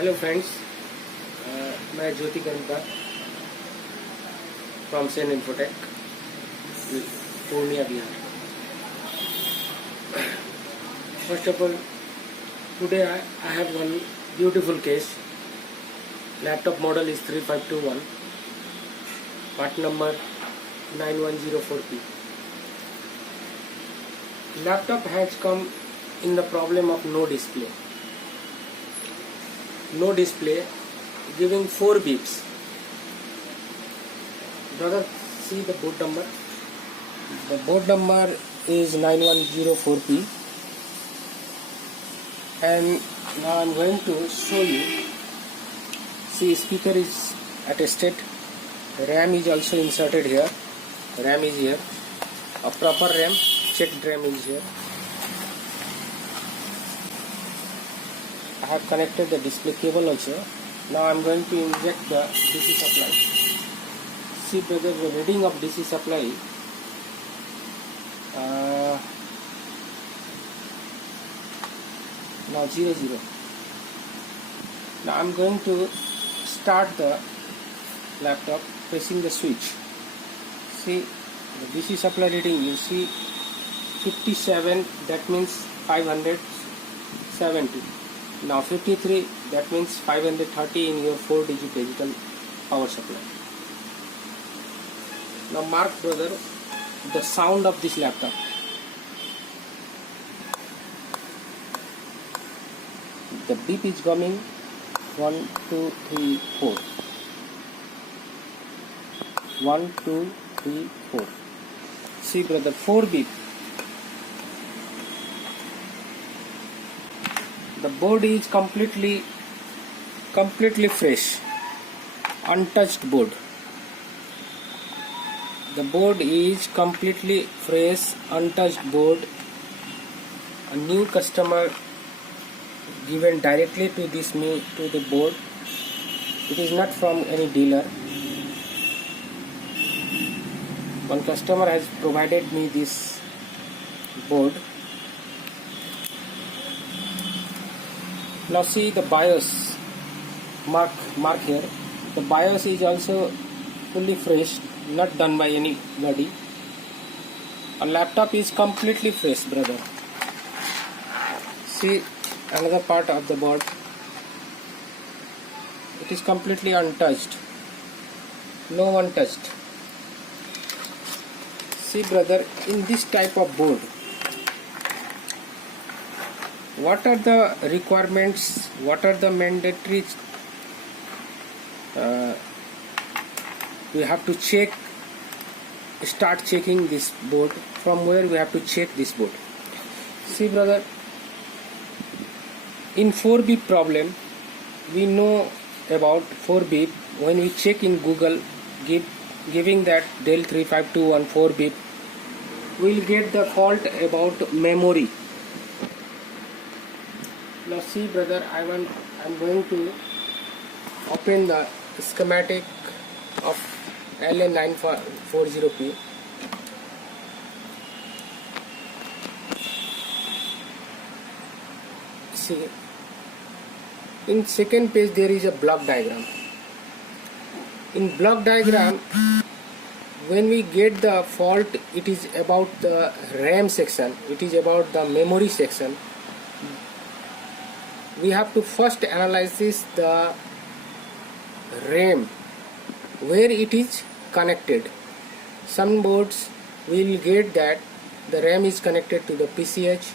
Hello friends, मैं ज्योति कर्मकार from Sen infotech, Purnia, Bihar. First of all, today I have one beautiful case. Laptop model is 3521, part number 9104P. Laptop has come in the problem of no display. No display, giving 4 beeps. Brother, see the board number. The board number is 9104P, and now I'm going to show you. See, speaker is attested, RAM is also inserted here, RAM is here, a proper RAM, checked RAM is here. I have connected the display cable also. Now I am going to inject the DC supply. See brother, the reading of DC supply now 00. Now I am going to start the laptop pressing the switch. See the DC supply reading, you see 57, that means 570. Now 53, that means 530 in your 4-digit digital power supply. Now mark brother the sound of this laptop. The beep is coming 1, 2, 3, 4. 1, 2, 3, 4. See brother, 4 beep. The board is completely fresh, untouched board. The board is completely fresh, untouched board. A new customer given directly to the board. It is not from any dealer. One customer has provided me this board. Now see the BIOS, mark here. The BIOS is also fully fresh, not done by anybody. A laptop is completely fresh, brother. See another part of the board. It is completely untouched. No one touched. See brother, in this type of board, what are the requirements, what are the mandatory, we have to check, start checking this board. From where we have to check this board? See brother, in 4 beep problem, we know about 4 beep. When we check in Google, giving that Dell 3521 4 beep, we will get the fault about memory. Now see brother, I'm going to open the schematic of LN940P. See, in second page there is a block diagram. In block diagram, when we get the fault, it is about the RAM section, it is about the memory section. We have to first analyze the RAM, where it is connected. Some boards will get that the RAM is connected to the PCH.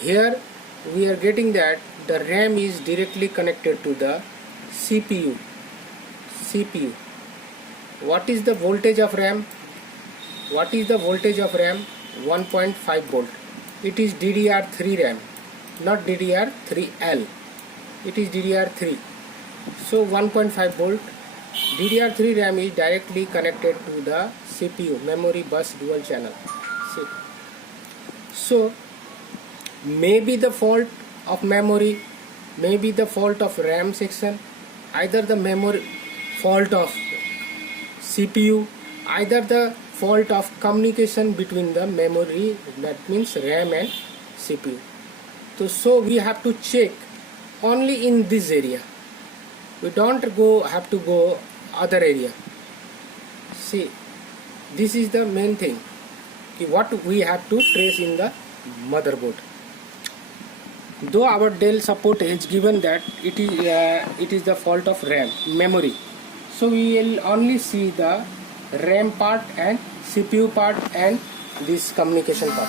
Here we are getting that the RAM is directly connected to the CPU. What is the voltage of RAM? 1.5 volt. It is DDR3 RAM, not DDR3L. It is DDR3. So 1.5 volt. DDR3 RAM is directly connected to the CPU, memory bus dual channel. See. So maybe the fault of memory, maybe the fault of RAM section, either the memory fault of CPU, either the fault of communication between the memory, that means RAM and CPU. So we have to check only in this area. We don't have to go other area. See, this is the main thing. What we have to trace in the motherboard. Though our Dell support is given that it is the fault of RAM memory, so we will only see the RAM part and CPU part and this communication part.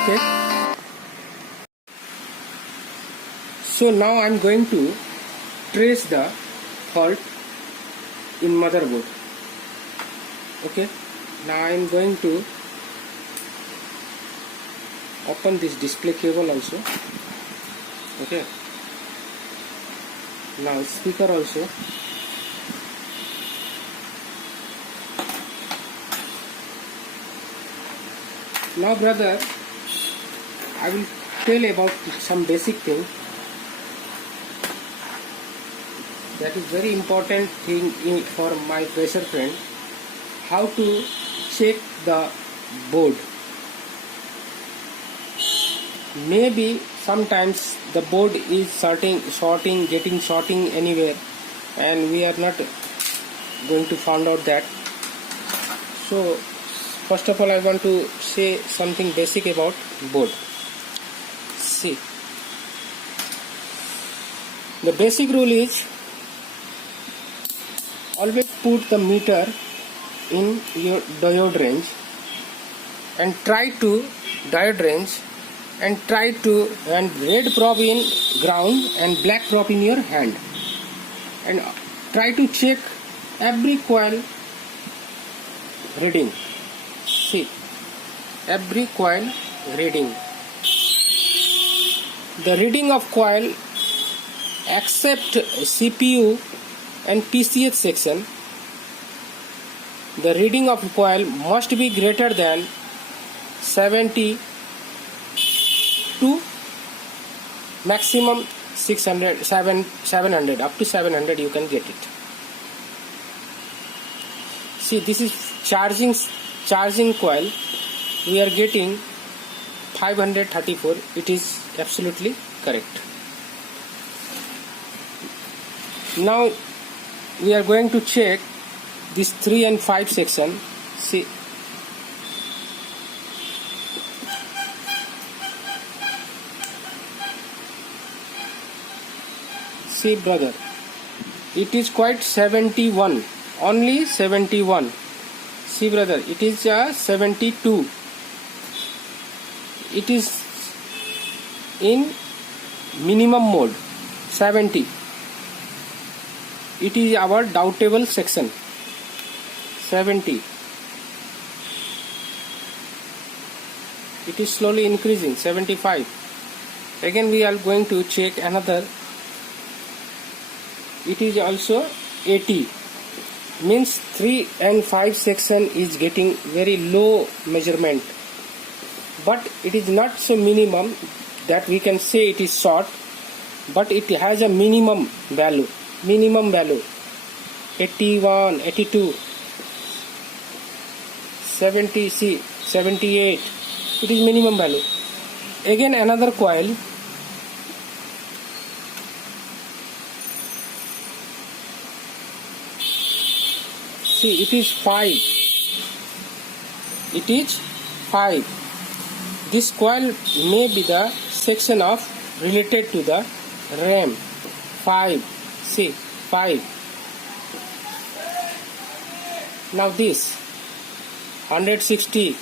Okay. So now I am going to trace the fault in motherboard. Okay. Now I am going to open this display cable also. Okay. Now speaker also. Now brother, I will tell about some basic thing that is very important thing for my fresher friend, how to check the board. Maybe sometimes the board is getting shorting anywhere, and we are not going to find out that. So first of all, I want to say something basic about board. See, the basic rule is always put the meter in your diode range and try to and red probe in ground and black probe in your hand, and try to check every coil reading. See, every coil reading. The reading of coil except CPU and PCH section, the reading of coil must be greater than 70 to maximum 700, up to 700 you can get it. See, this is charging coil. We are getting 534. It is absolutely correct. Now we are going to check this 3 and 5 section. See, brother, it is quite 71, only 71. See brother, it is 72. It is in minimum mode. 70. It is our doubtable section. 70. It is slowly increasing. 75. Again we are going to check another. It is also 80. Means 3 and 5 section is getting very low measurement, but it is not so minimum that we can say it is short, but it has a minimum value. 81, 82, 70, see 78. It is minimum value. Again another coil. See, it is 5. It is 5. This coil may be the section of related to the RAM. 5. See, 5. Now this 160.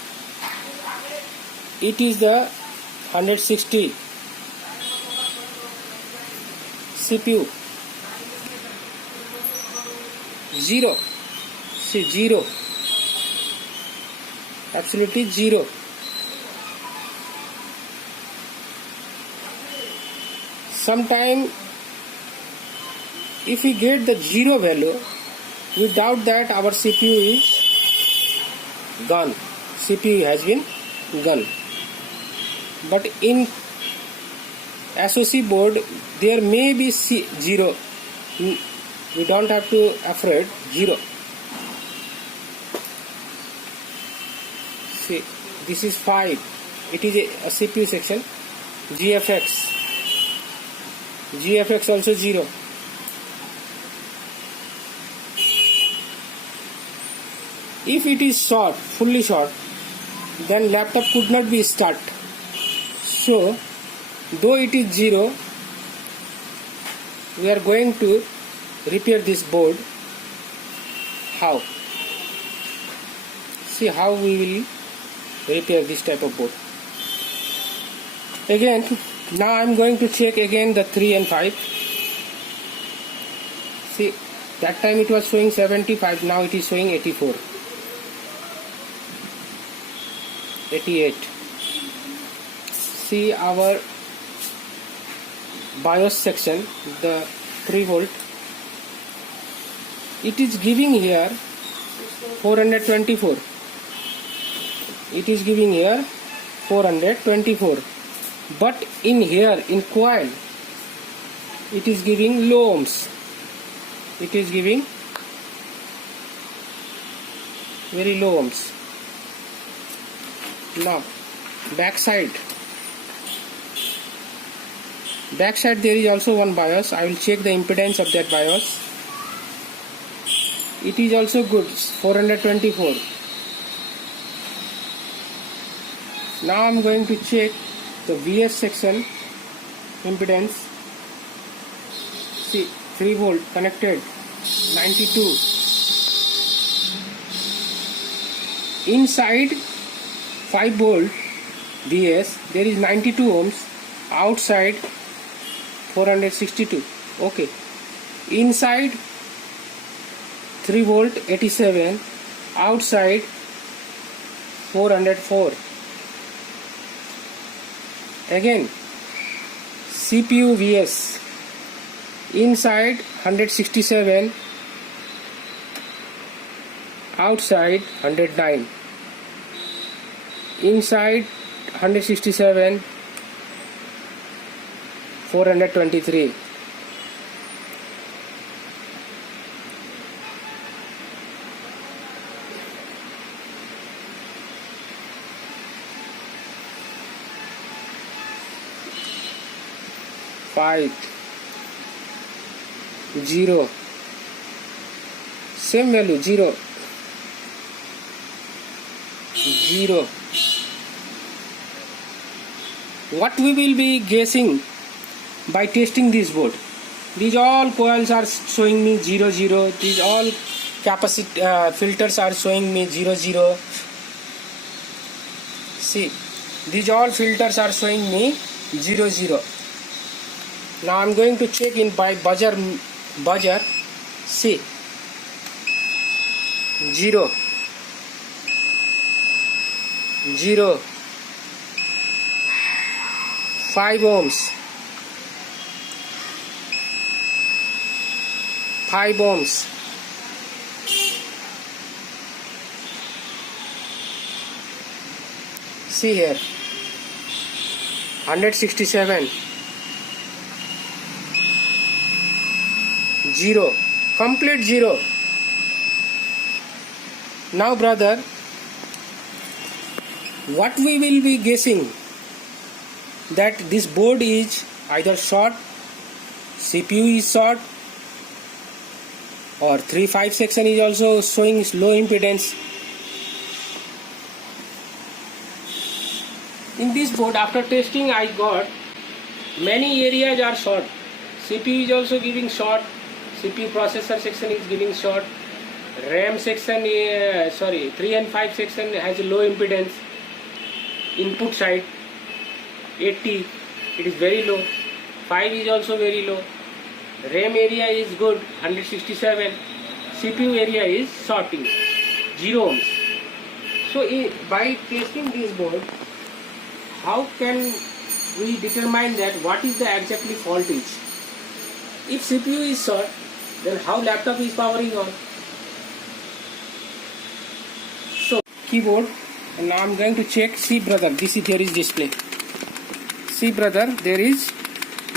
It is the 160 CPU. 0. See, 0. Absolutely 0. Sometime if we get the 0 value, we doubt that our CPU is gone. CPU has been gone. But in SoC board there may be 0. We don't have to afraid 0. See, this is 5. It is a CPU section. GFX also 0. If it is short, fully short, then laptop could not be start. So though it is 0, we are going to repair this board. How? See how we will repair this type of board. Again, now I am going to check again the 3 and 5. See, that time it was showing 75, now it is showing 84, 88. See our BIOS section, the 3 volt, it is giving here 424. It is giving here 424. But in here, in coil, it is giving low ohms. It is giving very low ohms. Now, backside there is also one BIOS. I will check the impedance of that BIOS. It is also good, 424. Now I am going to check the VS section impedance. See, 3 volt connected, 92. Inside 5 volt VS there is 92 ohms, outside 462. Okay, inside 3 volt 87, outside 404. Again, CPU VS, inside 167, outside 109. Inside 167, 423. Five, 0, same value, 0, 0. What we will be guessing by testing this board? These all coils are showing me 0, 0. These all capacity filters are showing me 0, 0. See, these all filters are showing me 0, 0. Now I am going to check in by buzzer. See, 0, 0, 5 ohms, 5 ohms, see here, 167, 0, complete 0. Now brother, what we will be guessing that this board is either short, CPU is short, or 3-5 section is also showing low impedance. In this board, after testing, I got many areas are short. CPU is also giving short, CPU processor section is giving short, RAM section, 3 and 5 section has a low impedance. Input side 80, it is very low. 5 is also very low. RAM area is good, 167. CPU area is shorting, 0 ohms. So by testing this board, how can we determine that what is the exactly fault is? If CPU is short, then how laptop is powering on? So keyboard, and now I am going to check. See brother, there is display. See brother, there is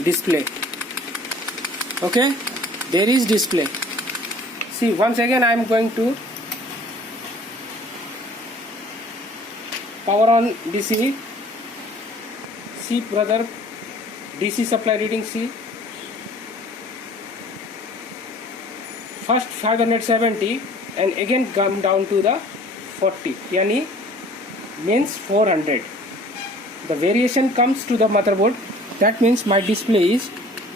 display. Okay, there is display. See, once again I am going to power on DC. See brother, DC supply reading. See, first 570 and again come down to the 40 yani means 400. The variation comes to the motherboard. That means my display is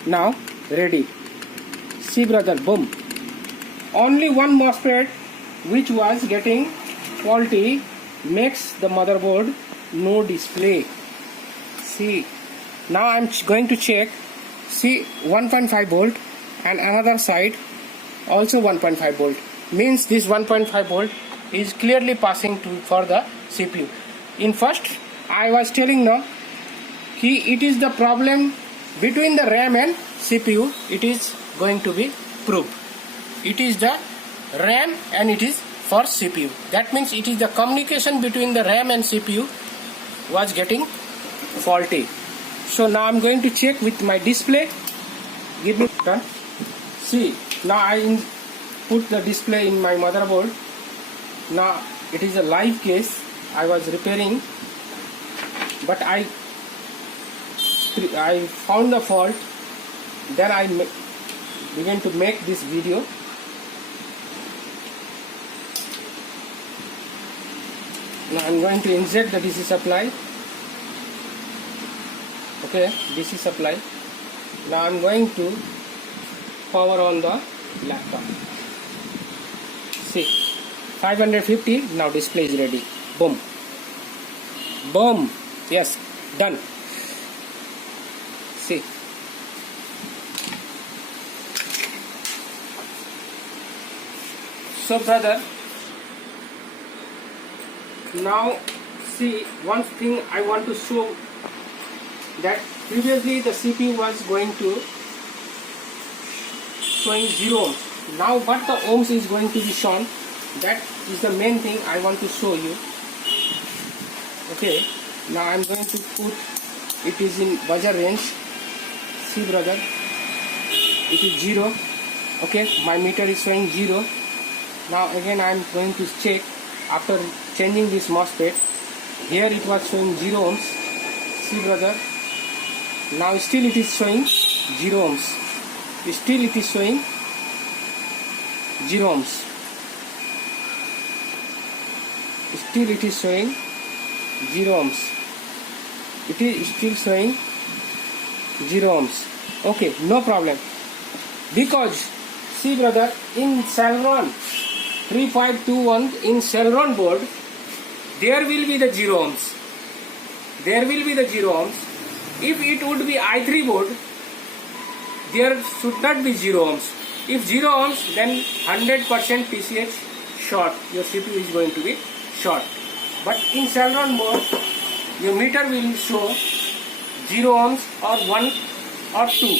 now ready. See brother, boom. Only one MOSFET which was getting faulty makes the motherboard no display. See, now I'm going to check. See, 1.5 volt and another side also 1.5 volt. Means this 1.5 volt is clearly passing to for the CPU. In first I was telling now it is the problem between the RAM and CPU. It is going to be proved. It is the RAM and it is for CPU. That means it is the communication between the RAM and CPU was getting faulty. So now I'm going to check with my display. Give me done. See, now I put the display in my motherboard. Now it is a live case. I was repairing, but I found the fault. Then I began to make this video. Now I'm going to insert the DC supply. Okay, DC supply. Now I'm going to power on the laptop. See, 550. Now display is ready. Boom. Boom. Yes, done. See. So brother, now see, one thing I want to show, that previously the CPU was going to showing 0 ohms. Now what the ohms is going to be shown, that is the main thing I want to show you. Okay, now I'm going to put it is in buzzer range. See brother, it is 0. Okay, my meter is showing 0. Now again I am going to check after changing this MOSFET. Here it was showing 0 ohms. See brother, now still it is showing 0 ohms. Still it is showing 0 ohms. Still it is showing 0 ohms. It is still showing 0 ohms. Okay, no problem. Because see brother, in Celeron 3521 in Celeron board, there will be the 0 ohms. There will be the 0 ohms. If it would be i3 board, there should not be 0 ohms. If 0 ohms, then 100% PCH short. Your CPU is going to be short. But in Celeron board, your meter will show 0 ohms or 1 or 2.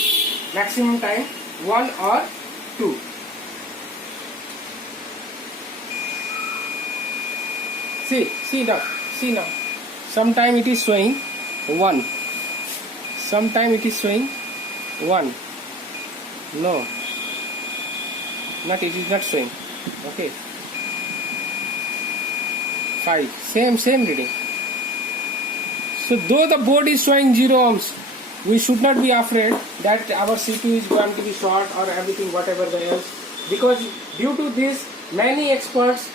Maximum time 1 or 2. See now. Sometime it is showing 1. Sometime it is showing 1. No. It is not showing. Okay. 5. Same reading. So though the board is showing 0 ohms, we should not be afraid that our CPU is going to be short or everything, whatever the else. Because due to this, many experts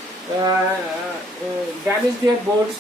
damage their boards